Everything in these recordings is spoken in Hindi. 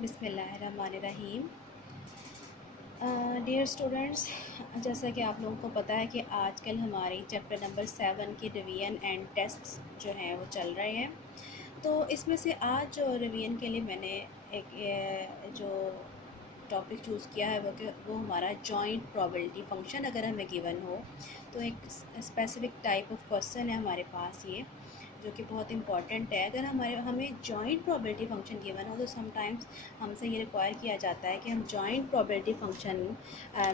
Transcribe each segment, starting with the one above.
बिस्मिल्लाहिर्रहमानिर्रहीम। डियर स्टूडेंट्स, जैसा कि आप लोगों को पता है कि आजकल हमारी चैप्टर नंबर 7 की रिवीजन एंड टेस्ट्स जो हैं वो चल रहे हैं। तो इसमें से आज जो रिवीजन के लिए मैंने एक जो टॉपिक चूज़ किया है वो हमारा जॉइंट प्रोबेबिलिटी फंक्शन अगर हमें गिवन हो तो एक स्पेसिफिक टाइप ऑफ क्वेश्चन है हमारे पास ये, जो कि बहुत इंपॉर्टेंट है। अगर हमें जॉइंट प्रोबेबिलिटी फंक्शन गिवन हो तो समटाइम्स हमसे ये रिक्वायर किया जाता है कि हम जॉइंट प्रोबेबिलिटी फंक्शन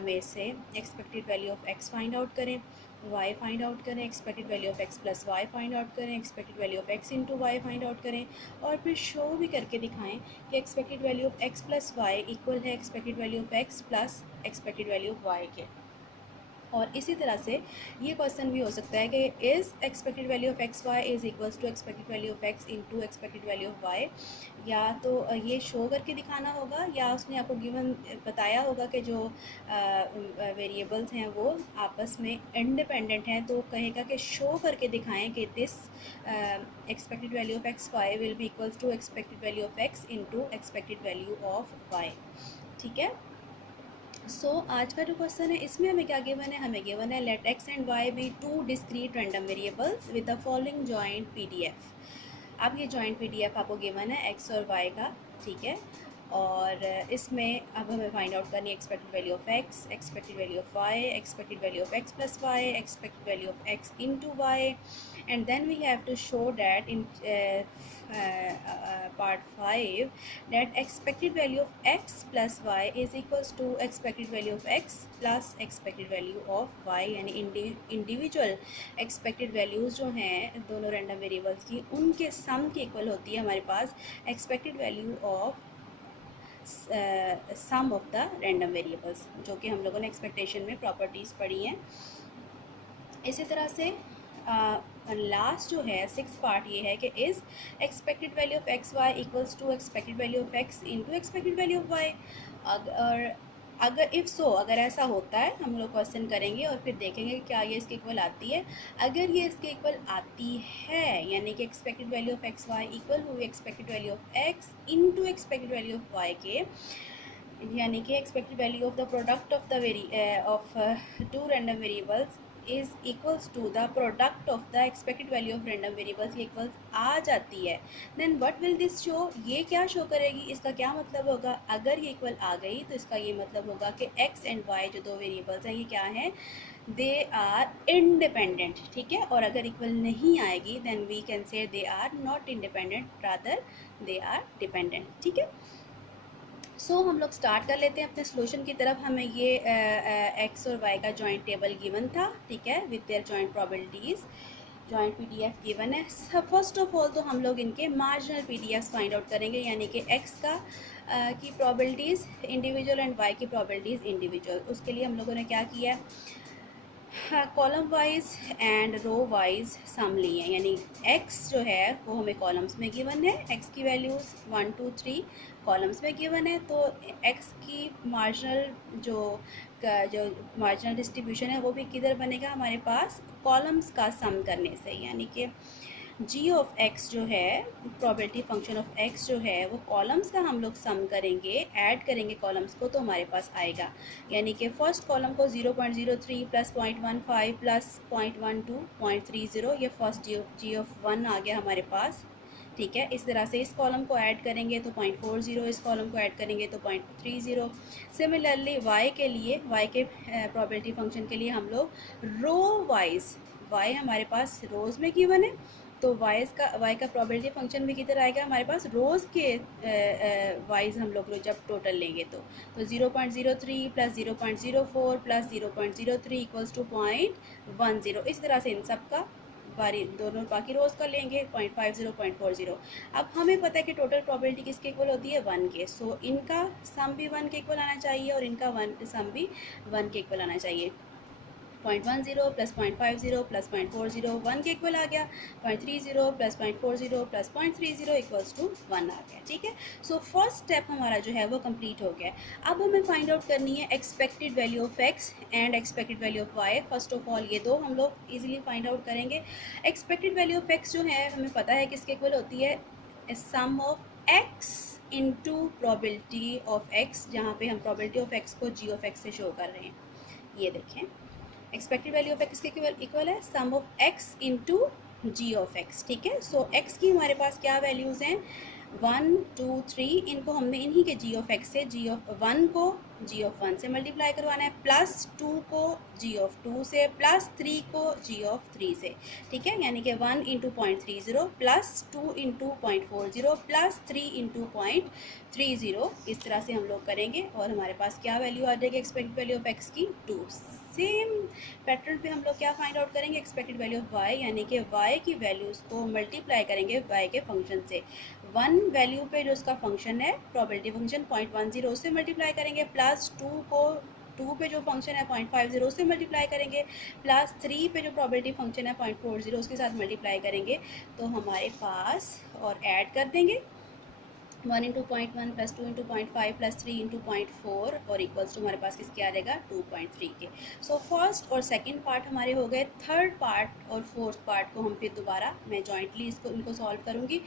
में से expected value of X find out करें, वाई फाइंड आउट करें, expected value of X plus Y find out करें, expected value of X into Y find out करें, और फिर शो भी करके दिखाएं कि expected value of X plus Y equal है expected value of X plus expected value of Y के। और इसी तरह से ये क्वेश्चन भी हो सकता है कि is expected value of X Y is equals to expected value of X into expected value of Y. या तो ये शो करके दिखाना होगा या उसने आपको गिवन बताया होगा कि जो वेरिएबल्स हैं वो आपस में इंडिपेंडेंट हैं, तो कहेगा कि शो करके दिखाएं कि this expected value of X Y will be equals to expected value of X into expected value of Y. ठीक है। आज का जो क्वेश्चन है इसमें हमें क्या गिवन है, हमें गिवन है let X and Y be two discrete random variables with the following joint PDF. अब ये जॉइंट पीडीएफ आपको गिवन है एक्स और वाई का। ठीक है। और इसमें अब हमें फाइंड आउट करनी है expected value of X, expected value of Y, expected value of X plus Y, expected value of X into Y, and then we have to show that in part 5 that expected value of x plus y is equals to expected value of x plus expected value of y, यानी इंडिविजुअल एक्सपेक्टेड वैल्यूज़ जो हैं दोनों रैंडम वेरिएबल्स की उनके सम के इक्वल होती है हमारे पास expected value of sum of the random variables, जो कि हम लोगों ने एक्सपेक्टेशन में प्रॉपर्टीज़ पढ़ी हैं। इसी तरह से लास्ट जो है 6 पार्ट ये है कि is expected value of X Y equals to expected value of X into expected value of Y. अगर इफ़ सो अगर ऐसा होता है हम लोग क्वेश्चन करेंगे और फिर देखेंगे क्या ये इसके इक्वल आती है। अगर ये इसके इक्वल आती है यानी कि expected value of X Y equal हुई expected value of X into expected value of Y के, यानी कि expected value of the product of the two random variables is equals to the product of the expected value of random variables ये इक्वल्स आ जाती है, then what will this show, ये क्या शो करेगी, इसका क्या मतलब होगा। अगर ये इक्वल आ गई तो इसका ये मतलब होगा कि एक्स एंड वाई जो दो वेरिएबल्स हैं ये क्या हैं, दे आर इंडिपेंडेंट। ठीक है। और अगर इक्वल नहीं आएगी then we can say they are not independent, rather they are dependent. ठीक है। हम लोग स्टार्ट कर लेते हैं अपने सोल्यूशन की तरफ। हमें ये एक्स और वाई का जॉइंट टेबल गिवन था। ठीक है, with their joint probabilities, joint PDF given है। फर्स्ट ऑफ ऑल तो हम लोग इनके मार्जिनल पीडीएफ फाइंड आउट करेंगे, यानी कि एक्स का की प्रोबेबिलिटीज़ इंडिविजुअल एंड वाई की प्रोबेबिलिटीज़ इंडिविजुअल। उसके लिए हम लोगों ने क्या किया, column wise and row wise sum लिए, यानी एक्स जो है वो हमें कॉलम्स में गिवन है, एक्स की वैल्यूज़ 1 2 3 कॉलम्स में गिवन है, तो एक्स की मार्जिनल जो मार्जिनल डिस्ट्रीब्यूशन है वो भी किधर बनेगा हमारे पास, कॉलम्स का सम करने से। यानी कि जी ऑफ एक्स जो है प्रोबेबिलिटी फंक्शन ऑफ एक्स जो है वो कॉलम्स का हम लोग सम करेंगे, ऐड करेंगे कॉलम्स को, तो हमारे पास आएगा, यानी कि फर्स्ट कॉलम को 0.03 प्लस 0.15 प्लस 0.12 0.30, ये फर्स्ट जी ऑफ 1 आ गया हमारे पास। ठीक है। इस तरह से इस कॉलम को ऐड करेंगे तो 0.40, इस कॉलम को ऐड करेंगे तो 0.30। सिमिलरली वाई के लिए, वाई के प्रोबेबिलिटी फंक्शन के लिए हम लोग रो वाइज, वाई हमारे पास रोज़ में गिवन है, तो वाई का प्रोबेबिलिटी फंक्शन भी किधर आएगा हमारे पास, रोज़ के वाइज हम लोग जब टोटल लेंगे तो 0.03 प्लस 0.04 प्लस 0.03 इक्वल्स टू 0.10। इस तरह से इन सब का दोनों बाकी रोज़ का लेंगे 0.50 0.40। अब हमें पता है कि टोटल प्रोबेबिलिटी किसके इक्वल होती है, 1 के। इनका सम भी 1 के इक्वल आना चाहिए और इनका सम भी 1 के इक्वल आना चाहिए। 0.10 प्लस 0.50 प्लस 0.40 1 के इक्वल आ गया, 0.30 प्लस 0.40 प्लस 0.30 इक्वल्स टू 1 आ गया। ठीक है। फर्स्ट स्टेप हमारा जो है वो कंप्लीट हो गया। अब हमें फाइंड आउट करनी है expected value of X and expected value of Y. First of all ये दो हम लोग इजीली फाइंड आउट करेंगे। एक्सपेक्टेड वैल्यू ऑफ एक्स जो है हमें पता है किसके इक्वल होती है, sum of X into probability of X, जहाँ पे हम प्रोबेबिलिटी ऑफ एक्स को जी ऑफ एक्स से शो कर रहे हैं। ये देखें, एक्सपेक्टेड वैल्यू ऑफ एक्स के इक्वल है sum of X into G of X, ठीक है। सो एक्स की हमारे पास क्या वैल्यूज़ हैं, 1 2 3, इनको हमने इन्हीं के जी ऑफ एक्स से जी ऑफ 1 को जी ऑफ 1 से मल्टीप्लाई करवाना है, प्लस 2 को जी ऑफ 2 से, प्लस 3 को जी ऑफ 3 से, ठीक है। यानी कि 1 into 0.30 plus 2 into 0.40 plus 3 into 0.30, इस तरह से हम लोग करेंगे और हमारे पास क्या वैल्यू आ जाएगी एक्सपेक्टेड वैल्यू ऑफ एक्स की 2। सेम पैटर्न पे हम लोग क्या फाइंड आउट करेंगे, एक्सपेक्टेड वैल्यू ऑफ वाई, यानी कि वाई की वैल्यूज़ को मल्टीप्लाई करेंगे वाई के फंक्शन से। 1 वैल्यू पे जो उसका फंक्शन है प्रोबेबिलिटी फंक्शन 0.10 उससे मल्टीप्लाई करेंगे, प्लस 2 को 2 पे जो फंक्शन है 0.50 उससे मल्टीप्लाई करेंगे, प्लस 3 पे जो प्रोबेबिलिटी फंक्शन है 0.40 उसके साथ मल्टीप्लाई करेंगे, तो हमारे पास और ऐड कर देंगे 1 into 0.1 plus 2 into 0.5 plus 3 into 0.4 और इक्वल्स टू हमारे पास किसके आ जाएगा 2.3 के। सो फर्स्ट और सेकंड पार्ट हमारे हो गए। थर्ड पार्ट और फोर्थ पार्ट को हम फिर दोबारा मैं जॉइंटली इनको सॉल्व करूँगी।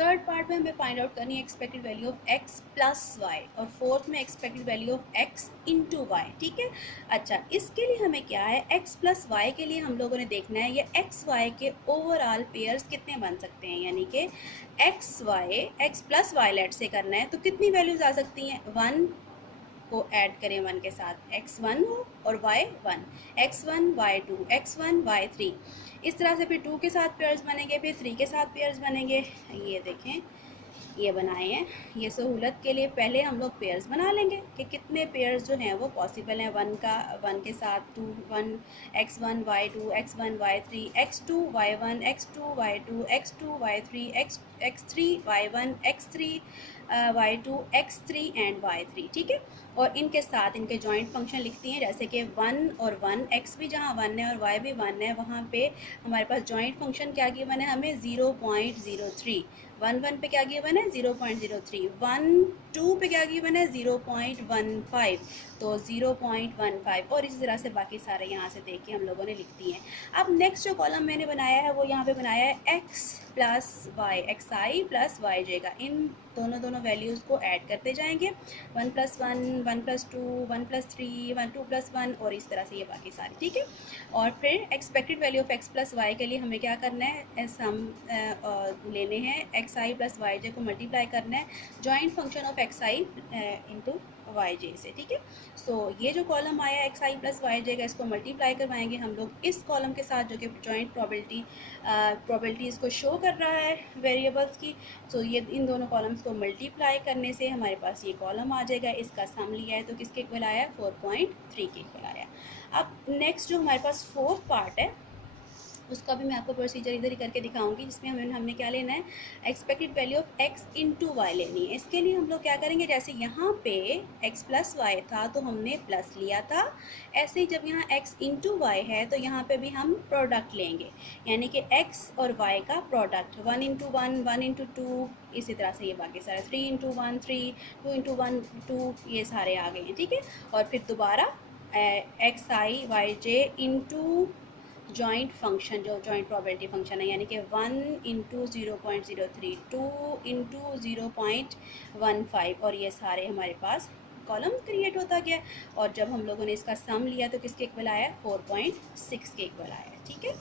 थर्ड पार्ट में हमें फाइंड आउट करनी है expected value of X plus Y और फोर्थ में expected value of X into Y, ठीक है। अच्छा, इसके लिए हमें क्या है, एक्स प्लस वाई के लिए हम लोगों ने देखना है ये एक्स वाई के ओवरऑल पेयर्स कितने बन सकते हैं, यानी कि एक्स प्लस वाई लेट से करना है तो कितनी वैल्यूज आ सकती हैं, 1 को ऐड करें 1 के साथ, x1 हो और y1, x1 y2 x1 y3, इस तरह से फिर 2 के साथ पेयर्स बनेंगे, फिर 3 के साथ पेयर्स बनेंगे। ये देखें, ये बनाए हैं, ये सहूलत के लिए पहले हम लोग पेयर्स बना लेंगे कि कितने पेयर्स जो हैं वो पॉसिबल हैं। 1 के साथ 2 1 x1 y2 x1 y3 x2 y1 x2 y2 x2 y3 x3 y1 x3 y2 x3 and y3, ठीक है। और इनके साथ इनके जॉइंट फंक्शन लिखती हैं, जैसे कि 1 और 1, x भी जहाँ 1 है और y भी 1 है वहाँ पे हमारे पास जॉइंट फंक्शन क्या गिवन है हमें 0.03, 1 पे क्या गिवन है 0.03, 1 2 पे क्या गिवन है 0.15, तो 0.15 और इसी तरह से बाकी सारे यहाँ से देख के हम लोगों ने लिख दिए हैं। अब नेक्स्ट जो कॉलम मैंने बनाया है वो यहाँ पे बनाया है x plus Y, x I plus Y J का, इन दोनों वैल्यूज़ को ऐड करते जाएंगे, 1 + 1 1 + 2 1 + 3 1 2 + 1 और इस तरह से ये बाकी सारी, ठीक है। और फिर expected value of X plus Y के लिए हमें क्या करना है, सम लेने हैं, X I plus Y J को मल्टीप्लाई करना है joint function of X I into Y J से, ठीक है। सो ये जो कॉलम आया X I plus Y J का, इसको मल्टीप्लाई करवाएंगे हम लोग इस कॉलम के साथ जो कि जॉइंट प्रोबेबिलिटीज़ को शो कर रहा है वेरिएबल्स की। सो ये इन दोनों कॉलम्स को मल्टीप्लाई करने से हमारे पास ये कॉलम आ जाएगा, इसका सम लिया है तो किसके इक्वल आया, 4.3 के इक्वल आया। अब नेक्स्ट जो हमारे पास फोर्थ पार्ट है उसका भी मैं आपको प्रोसीजर इधर ही करके दिखाऊंगी, जिसमें हमने क्या लेना है, expected value of X into Y लेनी है। इसके लिए हम लोग क्या करेंगे, जैसे यहाँ पे एक्स प्लस वाई था तो हमने प्लस लिया था, ऐसे ही जब यहाँ एक्स इंटू वाई है तो यहाँ पे भी हम प्रोडक्ट लेंगे, यानी कि एक्स और वाई का प्रोडक्ट, 1 इंटू 1 1 इंटू 2, इसी तरह से ये बाकी सारे 3 इंटू 1 3 2 इंटू 1 2, ये सारे आ गए हैं, ठीक है। और फिर दोबारा एक्स आई Y J into joint function, जो जॉइंट प्रोबेबिलिटी फंक्शन है, यानी कि 1 इंटू 0.03 2 इंटू 0.15 और ये सारे हमारे पास कॉलम क्रिएट होता गया। और जब हम लोगों ने इसका सम लिया तो किसके इक्वल आया, 4.6 के इक्वल आया, ठीक है।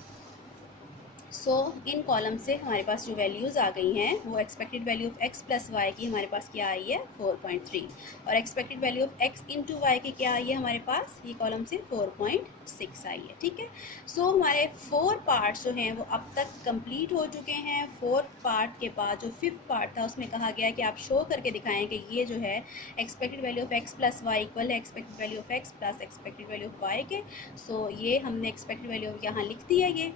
सो इन कॉलम से हमारे पास जो वैल्यूज़ आ गई हैं वो expected value of X plus Y की हमारे पास क्या आई है 4.3 और expected value of X into Y की क्या आई है हमारे पास, ये कॉलम से 4.6 आई है, ठीक है। सो हमारे 4 पार्ट्स जो हैं वो अब तक कंप्लीट हो चुके हैं। 4 पार्ट के बाद जो 5th पार्ट था उसमें कहा गया कि आप शो करके दिखाएं कि ये जो है expected value of X plus Y equal है expected value of X plus expected value of Y के। सो ये हमने एक्सपेक्टेड वैल्यू यहाँ लिख दी है ये,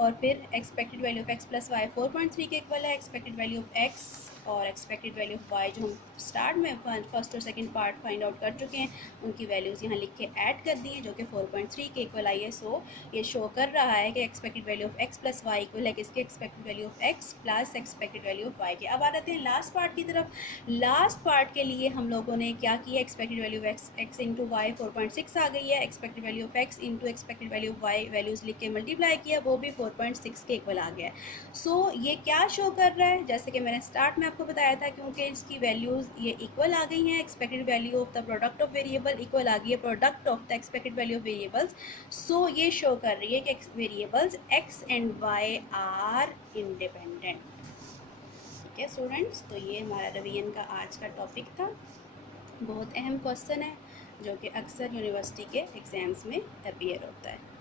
और फिर expected value of X plus Y 4.3 के इक्वल है, एक्सपेक्टेड वैल्यू ऑफ एक्स और एक्सपेक्टेड वैल्यू ऑफ वाई जो हम स्टार्ट में फर्स्ट और सेकंड पार्ट फाइंड आउट कर चुके हैं उनकी वैल्यूज़ यहाँ लिख के ऐड कर दी है जो कि 4.3 के इक्वल आई है। सो ये शो कर रहा है कि expected value of X plus Y equal है किसके, expected value of X plus expected value of Y के। अब आ जाते हैं लास्ट पार्ट की तरफ। लास्ट पार्ट के लिए हम लोगों ने क्या किया, expected value of X into Y 4.6 आ गई है, expected value of X into expected value of Y values लिख के मल्टीप्लाई किया, वो भी 4.6 के इक्वल आ गया। सो ये क्या शो कर रहा है, जैसे कि मैंने स्टार्ट में आपको आपको बताया था क्योंकि इसकी वैल्यूज़ ये इक्वल आ गई हैं, expected value of the product of variable equal आ गई है product of the expected value of variables. So ये शो कर रही है कि variables X and Y are independent. ठीक है स्टूडेंट्स, तो ये हमारा रिवीजन का आज का टॉपिक था। बहुत अहम क्वेश्चन है जो कि अक्सर यूनिवर्सिटी के एग्ज़ाम्स में अपीयर होता है।